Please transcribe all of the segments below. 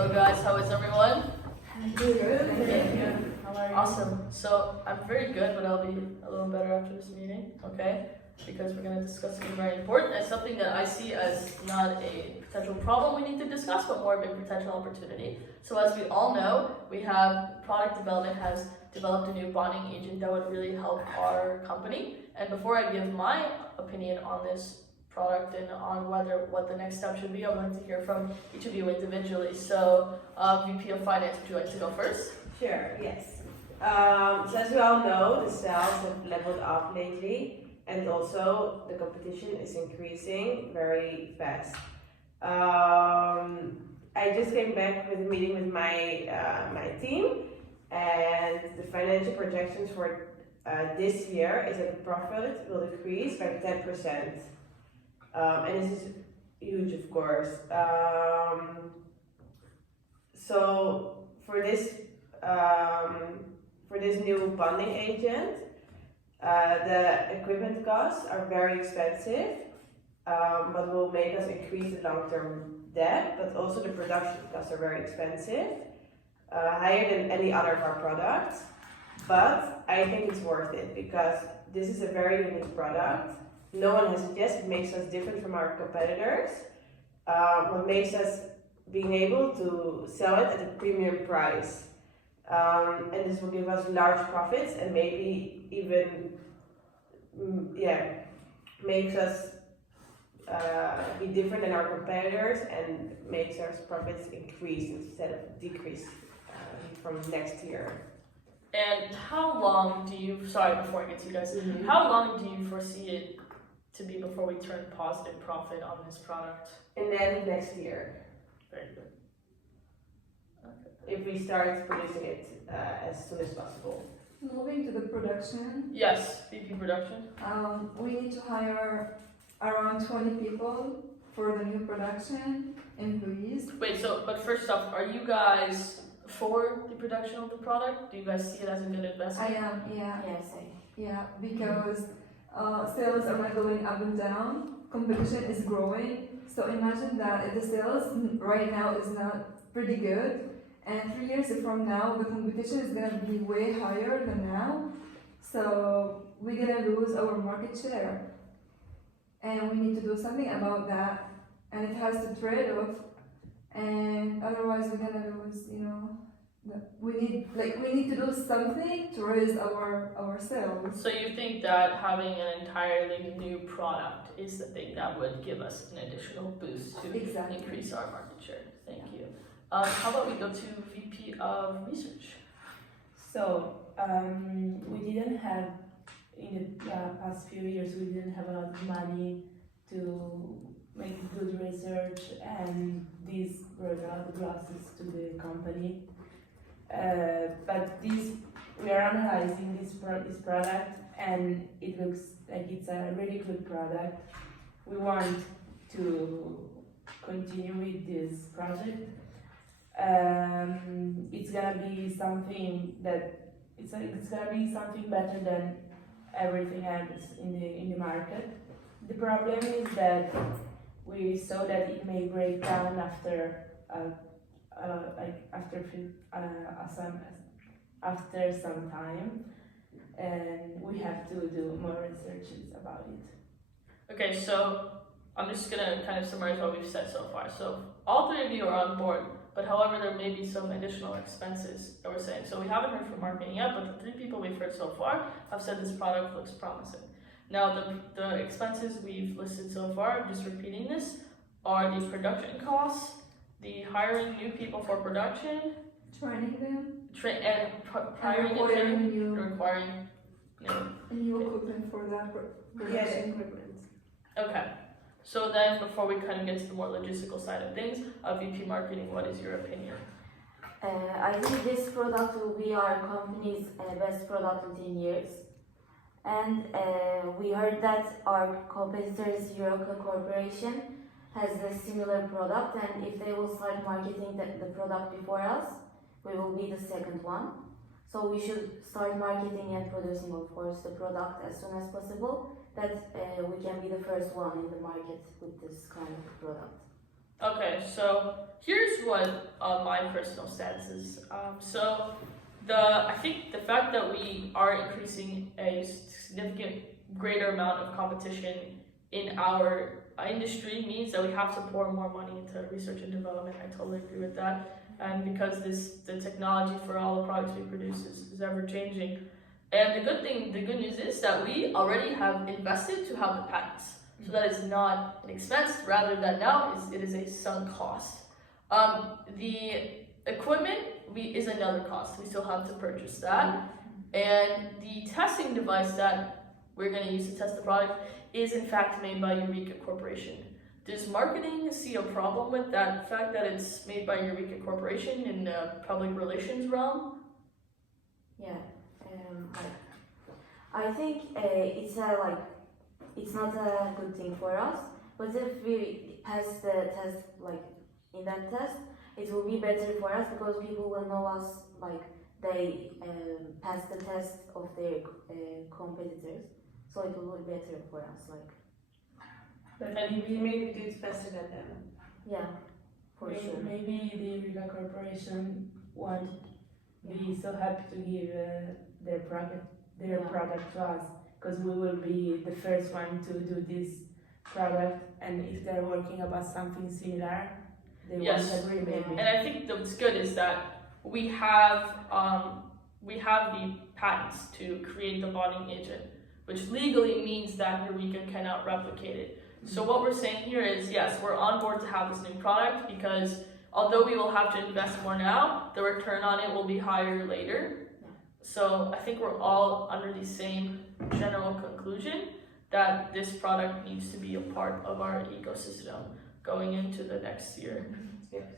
Hello guys, how is everyone? Good. Thank you. Awesome. So I'm very good, but I'll be a little better after this meeting, okay? Because we're gonna discuss something very important and something that I see as not a potential problem we need to discuss, but more of a potential opportunity. So as we all know, we have product development has developed a new bonding agent that would really help our company. And before I give my opinion on this product and on what the next step should be, I would like to hear from each of you individually. So VP of Finance, would you like to go first? Sure, yes. So as we all know, the sales have leveled off lately, and also the competition is increasing very fast. I just came back with a meeting with my team, and the financial projections for this year is that the profit will decrease by 10%. And this is huge, of course. So for this new bonding agent, the equipment costs are very expensive, but will make us increase the long-term debt. But also the production costs are very expensive, higher than any other of our products. But I think it's worth it because this is a very unique product. No one has it yet. It makes us different from our competitors. What makes us being able to sell it at a premium price. And this will give us large profits and maybe even, makes us be different than our competitors and makes our profits increase instead of decrease from next year. And how long do you, sorry, before I get to you guys, how long do you foresee it to be before we turn positive profit on this product? And then next year. Very good. If we start producing it as soon as possible. Moving to the production, Yes, VP production. we need to hire around 20 people for the new production employees. Wait, so, but first off, are you guys for the production of the product? Do you guys see it as a good I investment? am, yeah, Yes, yeah, because sales are not going up and down, competition is growing. So imagine that if the sales right now is not pretty good, and 3 years from now, the competition is gonna be way higher than now. So we're gonna lose our market share. And we need to do something about that. And it has to trade off. And otherwise we're gonna lose, we need to do something to raise our sales. So you think that having an entirely new product is the thing that would give us an additional boost to Exactly. increase our market share? Thank you. How about we go to VP of Research? So, we didn't have, in the past few years, we didn't have a lot of money to make good research, and these brought out the losses to the company. But we are analyzing this product, and it looks like it's a really good product. We want to continue with this project. It's gonna be something that it's gonna be something better than everything else in the market. The problem is that we saw that it may break down after some time, and we have to do more researches about it. Okay, so I'm just gonna kind of summarize what we've said so far. So all three of you are on board, but however, there may be some additional expenses that we're saying. So we haven't heard from marketing yet, but the three people we've heard so far have said this product looks promising. Now, the expenses we've listed so far, just repeating this, are the production costs, the hiring new people for production, Training them, hiring and training, requiring. new equipment for that production equipment. Okay. So then, before we kind of get to the more logistical side of things, VP Marketing, what is your opinion? I think this product will be our company's best product in 10 years. And we heard that our competitors, Eureka Corporation, has a similar product, and if they will start marketing the product before us, we will be the second one. So we should start marketing and producing, of course, the product as soon as possible, that we can be the first one in the market with this kind of product. Okay, so here's what my personal stance is. I think the fact that we are increasing a significant greater amount of competition in our industry means that we have to pour more money into research and development. I totally agree with that. And because the technology for all the products we produce is ever changing. And the good news is that we already have invested to have the patents. So that is not an expense, rather that now it is a sunk cost. The equipment is another cost. We still have to purchase that. And the testing device that we're going to use to test the product is in fact made by Eureka Corporation. Does marketing see a problem with that fact that it's made by Eureka Corporation in the public relations realm? Yeah, I think it's not a good thing for us. But if we pass the test, like in that test, it will be better for us because people will know us like they pass the test of their competitors. So it will be better for us, like. But maybe do it faster than them. Yeah, for sure. Maybe the Eureka Corporation won't be so happy to give their product to us, because we will be the first one to do this product, and if they're working about something similar, they Yes. won't agree maybe. And I think what's good is that we have the patents to create the bonding agent, which legally means that Eureka cannot replicate it. So what we're saying here is, yes, we're on board to have this new product because although we will have to invest more now, the return on it will be higher later. So I think we're all under the same general conclusion that this product needs to be a part of our ecosystem going into the next year. Yes.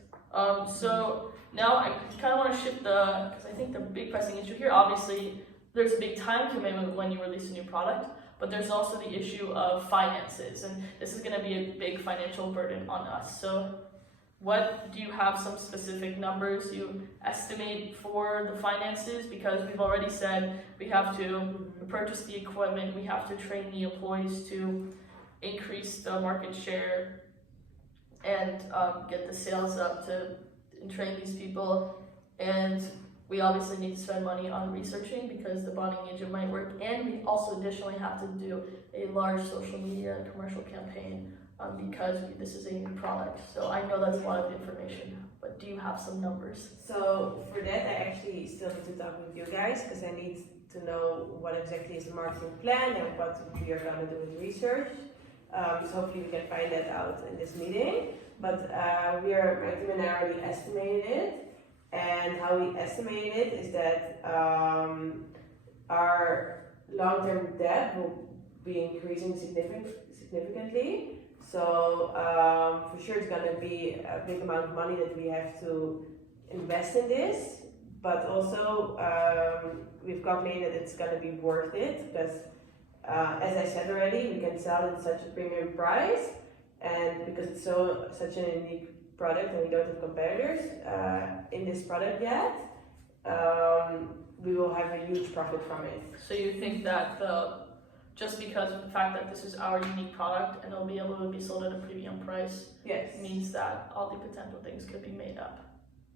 So now I kind of want to shift because I think the big pressing issue here, obviously, there's a big time commitment when you release a new product, but there's also the issue of finances, and this is going to be a big financial burden on us. So do you have some specific numbers you estimate for the finances? Because we've already said we have to purchase the equipment, we have to train the employees to increase the market share and get the sales up and train these people. And we obviously need to spend money on researching because the bonding agent might work. And we also additionally have to do a large social media commercial campaign because this is a new product. So I know that's a lot of information, but do you have some numbers? So for that, I actually still need to talk with you guys because I need to know what exactly is the marketing plan and what we are going to do with research. So hopefully we can find that out in this meeting. But we are preliminarily estimated it. And how we estimate it is that our long-term debt will be increasing significantly. So for sure it's going to be a big amount of money that we have to invest in this. But also we've calculated it's going to be worth it because as I said already, we can sell it at such a premium price, and because it's such a unique product and we don't have competitors in this product yet, we will have a huge profit from it. So you think that just because of the fact that this is our unique product and it'll be able to be sold at a premium price Yes. means that all the potential things could be made up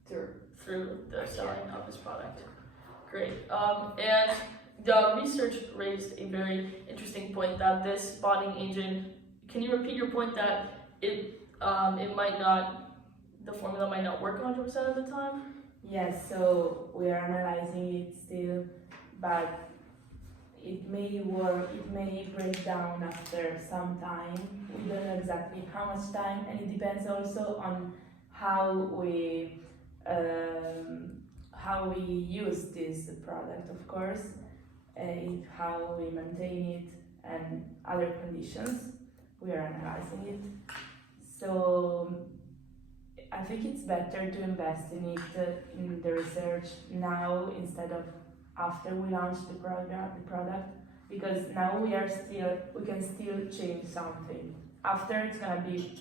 through the selling of this product. Great. And the research raised a very interesting point that this bonding agent, can you repeat your point that the formula might not work 100% of the time? Yes, so we are analyzing it still, but it may work, it may break down after some time. We don't know exactly how much time, and it depends also on how we use this product, of course, how we maintain it, and other conditions. We are analyzing it. So I think it's better to invest in it, in the research now instead of after we launch the product, because now we can still change something. After it's gonna be,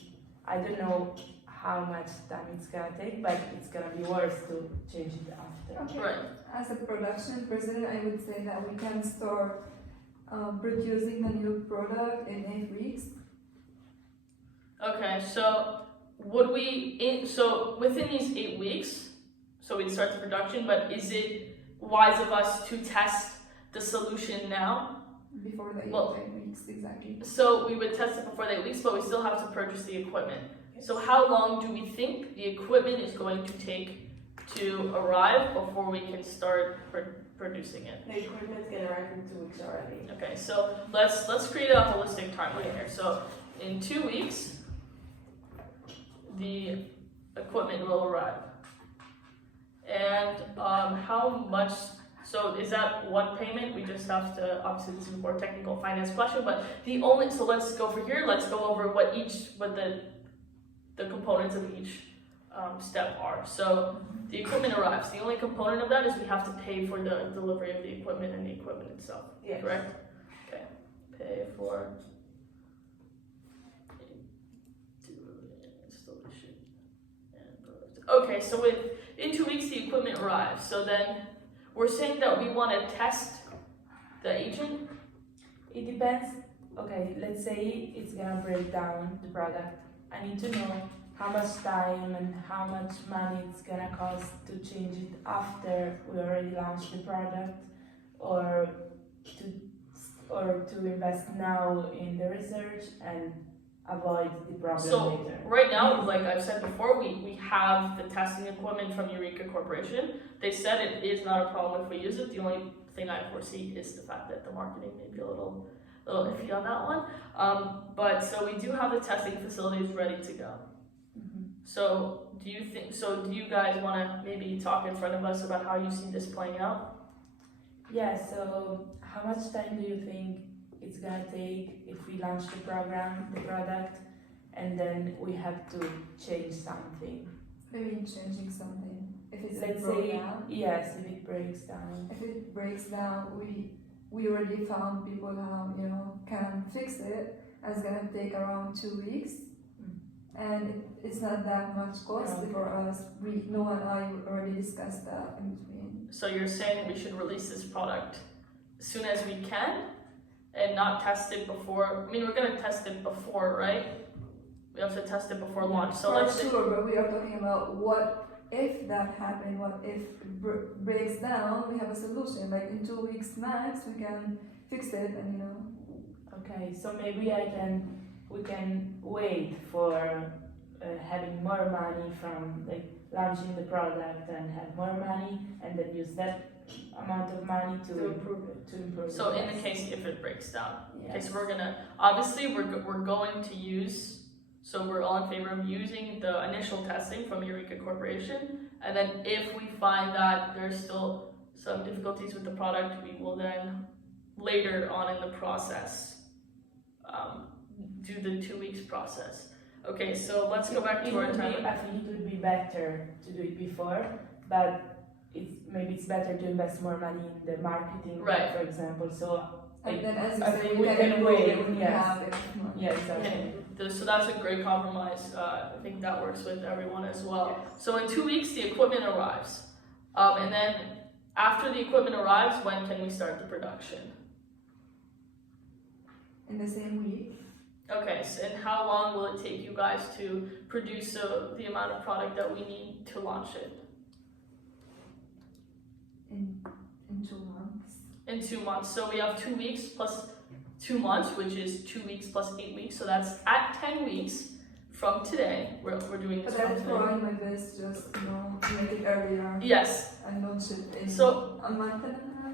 I don't know how much time it's gonna take, but it's gonna be worse to change it after. Okay. Right. As a production person, I would say that we can start producing a new product in 8 weeks. Okay, so would so within these 8 weeks, so we'd start the production, but is it wise of us to test the solution now? Before the Well- 8 weeks, exactly. So we would test it before the 8 weeks, but we still have to purchase the equipment. So how long do we think the equipment is going to take to arrive before we can start producing it? The equipment can arrive in 2 weeks already. Okay, so let's create a holistic timeline here. So in 2 weeks, the equipment will arrive. And how much? So is that one payment? We just have to, obviously this is a more technical finance question, but so let's go for here. Let's go over what the components of each step are. So the equipment arrives. The only component of that is we have to pay for the delivery of the equipment and the equipment itself. Yes. Correct? Okay. Pay for installation and product. Okay, so in 2 weeks the equipment arrives. So then we're saying that we want to test the agent. It depends. Okay, let's say it's gonna break down the product. I need to know how much time and how much money it's gonna cost to change it after we already launched the product, or to invest now in the research and avoid the problem So later. right now, like I've said before, we have the testing equipment from Eureka Corporation. They said it is not a problem if we use it. The only thing I foresee is the fact that the marketing may be a little iffy on that one. But so we do have the testing facilities ready to go. Mhm. So do you guys want to maybe talk in front of us about how you see this playing out? Yeah, so how much time do you think it's gonna take if we launch the product, and then we have to change something? Maybe changing something. If it's Let's broke say, down. yes, if it breaks down. If it breaks down, we already found people can fix it. And it's gonna take around 2 weeks, and it's not that much costly Okay. for us. Noah and I already discussed that in between. So you're saying we should release this product as soon as we can and not test it before. I mean, we're gonna test it before, right? We have to test it before launch. So For let's say, sure, but we are talking about what if that happened. What if it breaks down? We have a solution. Like in 2 weeks max, we can fix it, and Okay, so maybe we can wait for having more money from like launching the product and have more money, and then use that amount of money to improve it. so in the case if it breaks down. Okay, Yes. so we're gonna obviously we're going to use. So we're all in favor of using the initial testing from Eureka Corporation, and then if we find that there's still some difficulties with the product, we will then later on in the process do the 2 weeks process. Okay, so let's go back to our time. I think it would be better to do it before, but maybe it's better to invest more money in the marketing, Right. for example. So and then as you I said, think we we can can improve wait, it when we yes. have enough money. yeah, exactly. Okay, so that's a great compromise. I think that works with everyone as well. So in 2 weeks, the equipment arrives. And then after the equipment arrives, when can we start the production? In the same week. Okay, so and how long will it take you guys to produce the amount of product that we need to launch it? In 2 months. In 2 months. So we have 2 weeks plus 2 months, which is 2 weeks plus 8 weeks. So that's at 10 weeks from today. We're doing this But from I'm today. trying my best just to make it earlier Yes. and launch it in So a month and a half.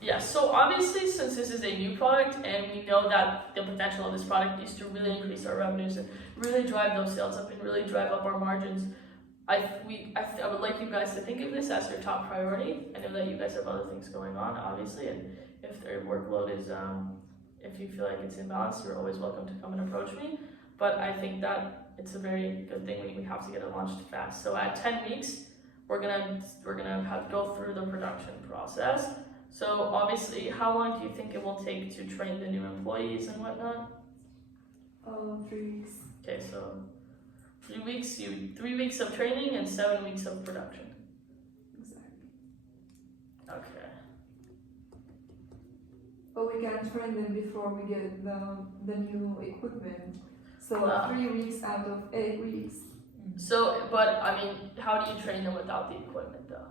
yes. So obviously, since this is a new product and we know that the potential of this product is to really increase our revenues and really drive those sales up and really drive up our margins, I would like you guys to think of this as your top priority. I know that you guys have other things going on, obviously, and if their workload is, if you feel like it's imbalanced, you're always welcome to come and approach me. But I think that it's a very good thing. We have to get it launched fast. So at 10 weeks, we're gonna have to go through the production process. So obviously, how long do you think it will take to train the new employees and whatnot? 3 weeks. Okay, so 3 weeks, 3 weeks of training and 7 weeks of production. Exactly. Okay. But we can train them before we get the new equipment. So Wow. 3 weeks out of 8 weeks. So, but I mean, how do you train them without the equipment though?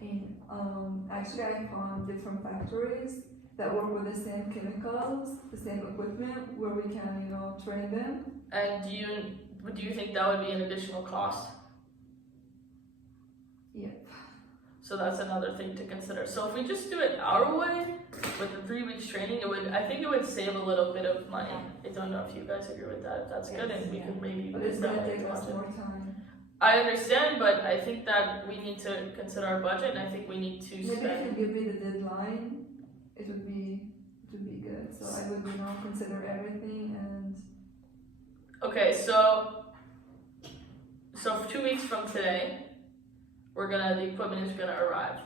And actually, I found different factories that work with the same chemicals, the same equipment, where we can, train them. And do you think that would be an additional cost? Yeah. So that's another thing to consider. So if we just do it our way with the 3 weeks training, I think it would save a little bit of money. I don't know if you guys agree with that. If that's good, and we can maybe But use it's that gonna money take to us watch it. more time. I understand, but I think that we need to consider our budget, and I think we need to Maybe if spend. you give me the deadline, it would be good. So I would, consider everything and Okay, so for 2 weeks from today, the equipment is gonna arrive,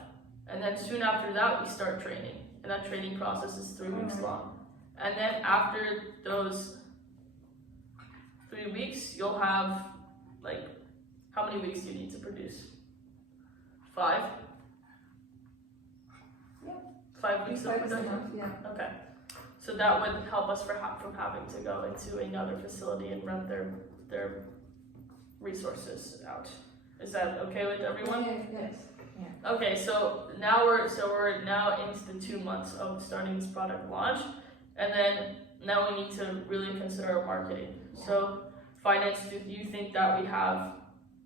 and then soon after that we start training, and that training process is 3 weeks Alright. long. And then after those 3 weeks, you'll have how many weeks do you need to produce? 5? Yeah. 5 weeks of 5 is production. enough, yeah. Okay, so that would help us from having to go into another facility and rent their resources out. Is that okay with everyone? Yes. Okay, so now we're now into the 2 months of starting this product launch, and then now we need to really consider our marketing. So finance, do you think that we have,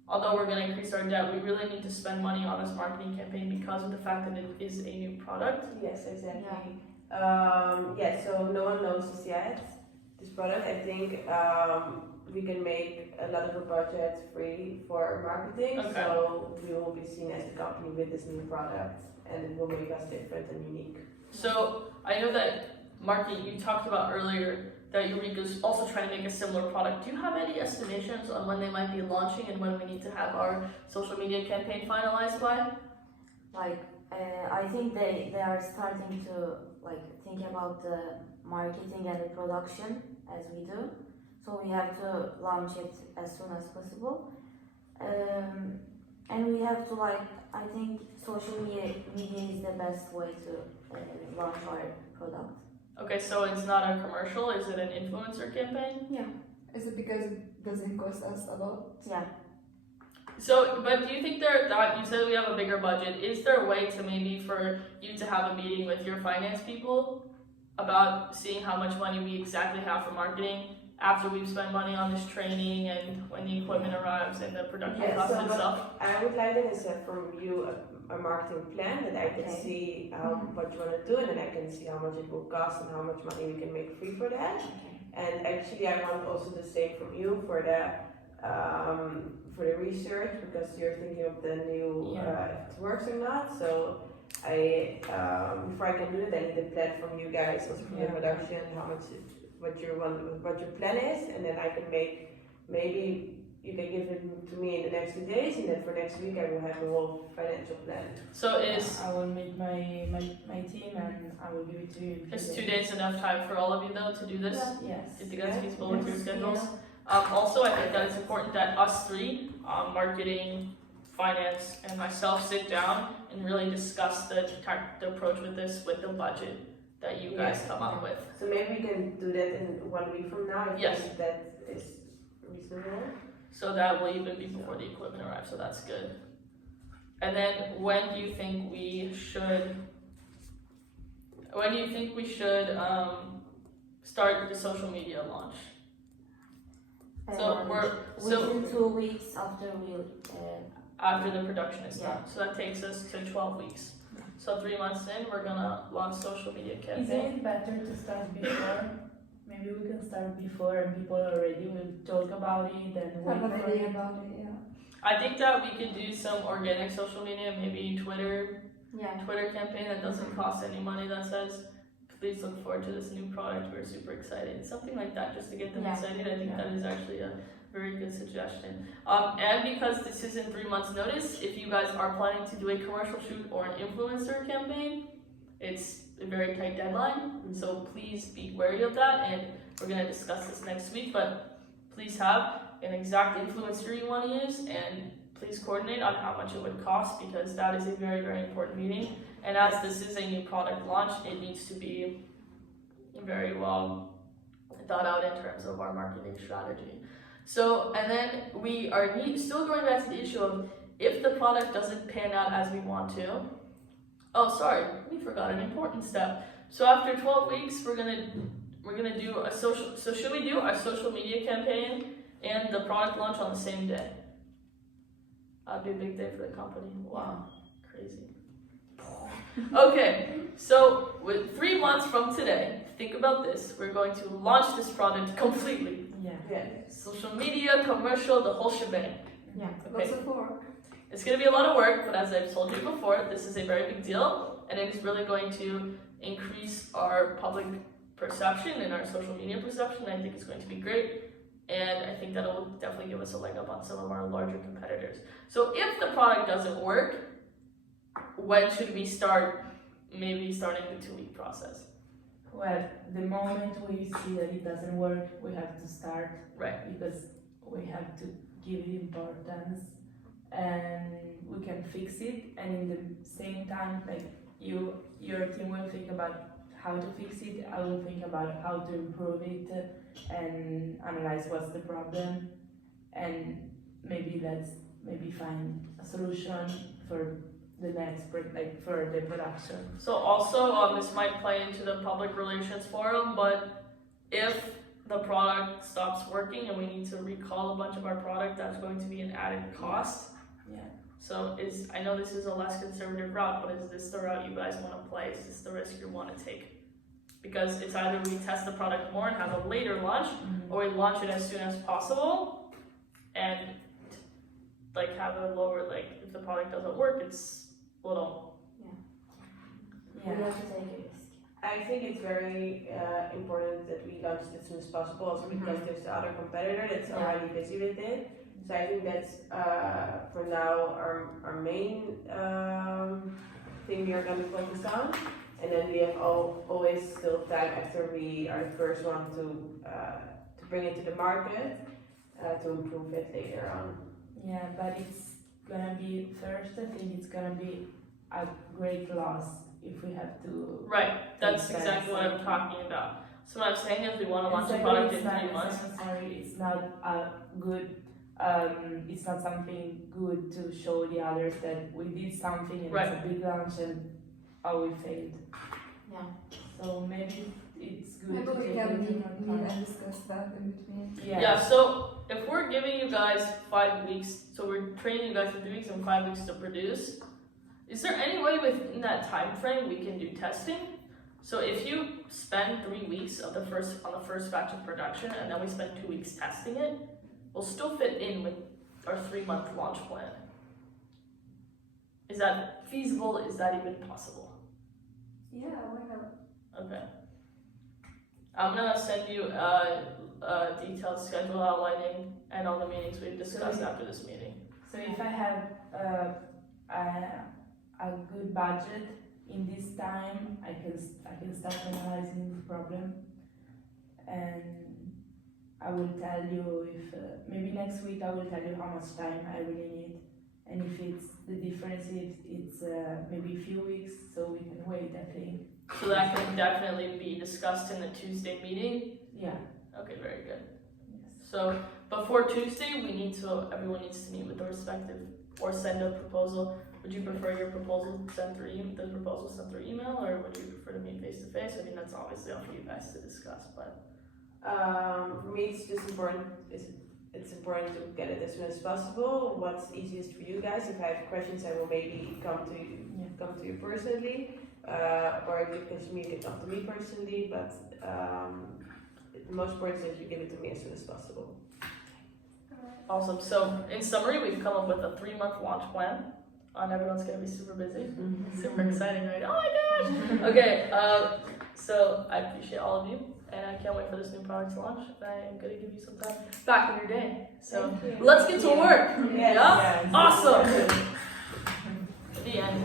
although we're going to increase our debt, we really need to spend money on this marketing campaign because of the fact that it is a new product? Yes, exactly. So no one knows this yet, this product. I think we can make a lot of the budget free for marketing, Okay. so we will be seen as the company with this new product, and it will make us different and unique. So I know that marketing, you talked about earlier that Eureka's also trying to make a similar product. Do you have any estimations on when they might be launching and when we need to have our social media campaign finalized by? I think they are starting to think about the marketing and the production as we do. So we have to launch it as soon as possible. And we have to I think social media is the best way to launch our product. Okay, so it's not a commercial, is it an influencer campaign? Is it because it doesn't cost us a lot? Yeah. So, but do you think that you said we have a bigger budget, is there a way to maybe for you to have a meeting with your finance people about seeing how much money we exactly have for marketing after we've spent money on this training and when the equipment arrives and the production Yeah, process so itself? I would like to set from you a marketing plan that I can Okay. see what you want to do, and then I can see how much it will cost and how much money we can make free for that. And actually, I want also the same from you for the research, because you're thinking of the new if it works or not. So I before I can do it, I need a plan from you guys, also from the production, how much what your plan is, and then I can maybe you can give it to me in the next 2 days, and then for next week I will have a whole financial plan. So is I will meet my team and I will give it to you. 2 days enough time for all of you though to do this? Yes. Do you think that's feasible with your Yes. schedules? Also, I think that it's important that us three, marketing, finance, and myself sit down and really discuss the approach with this with the budget that you guys come up with. So maybe we can do that in 1 week from now, if Yes. that is reasonable. So that will even be before the equipment arrives, so that's good. And then when do you think we should start the social media launch? So within 2 weeks after we after the production is done. So that takes us to 12 weeks. So 3 months in, we're gonna launch social media Isn't campaign. it better to start before? Maybe we can start before and people already will talk about it and wait Have an for idea it. about it, yeah. I think that we could do some organic social media, maybe Twitter campaign that doesn't cost any money that says, please look forward to this new product, we're super excited. Something like that, just to get them Yeah. excited. I think Yeah. that is actually a very good suggestion. And because this is in 3 months notice, if you guys are planning to do a commercial shoot or an influencer campaign, it's a very tight deadline. So please be wary of that, and we're gonna discuss this next week, but please have an exact influencer you wanna use, and please coordinate on how much it would cost, because that is a very, very important meeting. And as this is a new product launch, it needs to be very well thought out in terms of our marketing strategy. So, and then we are still going back to the issue of if the product doesn't pan out as we want to. Oh, sorry, we forgot an important step. So after 12 weeks, we're gonna do a social. So should we do our social media campaign and the product launch on the same day? That'd be a big day for the company. Wow, crazy. Okay, so with 3 months from today, think about this. We're going to launch this product completely. Yeah. Yeah. Social media, commercial, the whole shebang. Yeah. Okay. Lots of work. It's going to be a lot of work, but as I've told you before, this is a very big deal, and it is really going to increase our public perception and our social media perception. I think it's going to be great, and I think that will definitely give us a leg up on some of our larger competitors. So if the product doesn't work, when should we start? Maybe starting the 2-week process. Well, the moment we see that it doesn't work, we have to start. Right. Because we have to give it importance, and we can fix it. And in the same time, like your team will think about how to fix it. I will think about how to improve it and analyze what's the problem, and let's find a solution for the next for the production. So also, this might play into the public relations forum, but if the product stops working and we need to recall a bunch of our product, that's going to be an added cost. Yeah. So I know this is a less conservative route, but is this the route you guys want to play? Is this the risk you want to take? Because it's either we test the product more and have a later launch, or we launch it as soon as possible and have a lower, if the product doesn't work, it's little. We have to take a risk. I think it's very important that we launch it as soon as possible, also because there's the other competitor that's already busy with it. So I think that's for now our main thing we are going to focus on, and then we have always still time after we are the first one to bring it to the market to improve it later on. Yeah, but it's gonna be first. I think it's gonna be a great loss if we have to. Right, that's exactly what I'm talking about. So what I'm saying is we want to launch the product in 3 months. It's not a good. It's not something good to show the others that we did something and it's a big launch and we failed. Yeah. So maybe it's good Maybe to we take can it meet in time. and discuss that in between. Yeah, so if we're giving you guys 5 weeks, so we're training you guys for 3 weeks and 5 weeks to produce, is there any way within that time frame we can do testing? So if you spend 3 weeks on the first batch of production and then we spend 2 weeks testing it, we'll still fit in with our 3-month launch plan. Is that feasible? Is that even possible? Yeah, why not? Okay. I'm gonna send you a detailed schedule outlining and all the meetings we've discussed after this meeting. So if I have a good budget in this time, I can start analyzing the problem, and I will tell you if maybe next week I will tell you how much time I really need, and if it's the difference, if it's maybe a few weeks, so we can wait. I think. So that can definitely be discussed in the Tuesday meeting. Yeah. Okay, very good. Yes. So before Tuesday, everyone needs to meet with the respective or send a proposal. Would you prefer your proposal sent through email, or would you prefer to meet face to face? I mean, that's obviously up for you guys to discuss, but. For me, it's just important. It's important to get it as soon as possible. What's easiest for you guys? If I have questions, I will maybe come to you personally, or you can communicate up to me personally. But the most important is that you give it to me as soon as possible. Awesome. So in summary, we've come up with a 3-month launch plan. Everyone's gonna be super busy. Super exciting, right? Oh my gosh! Okay, so I appreciate all of you, and I can't wait for this new product to launch. I'm gonna give you some time back in your day. So let's get to work. Yes, Yeah. yes. Awesome. The end.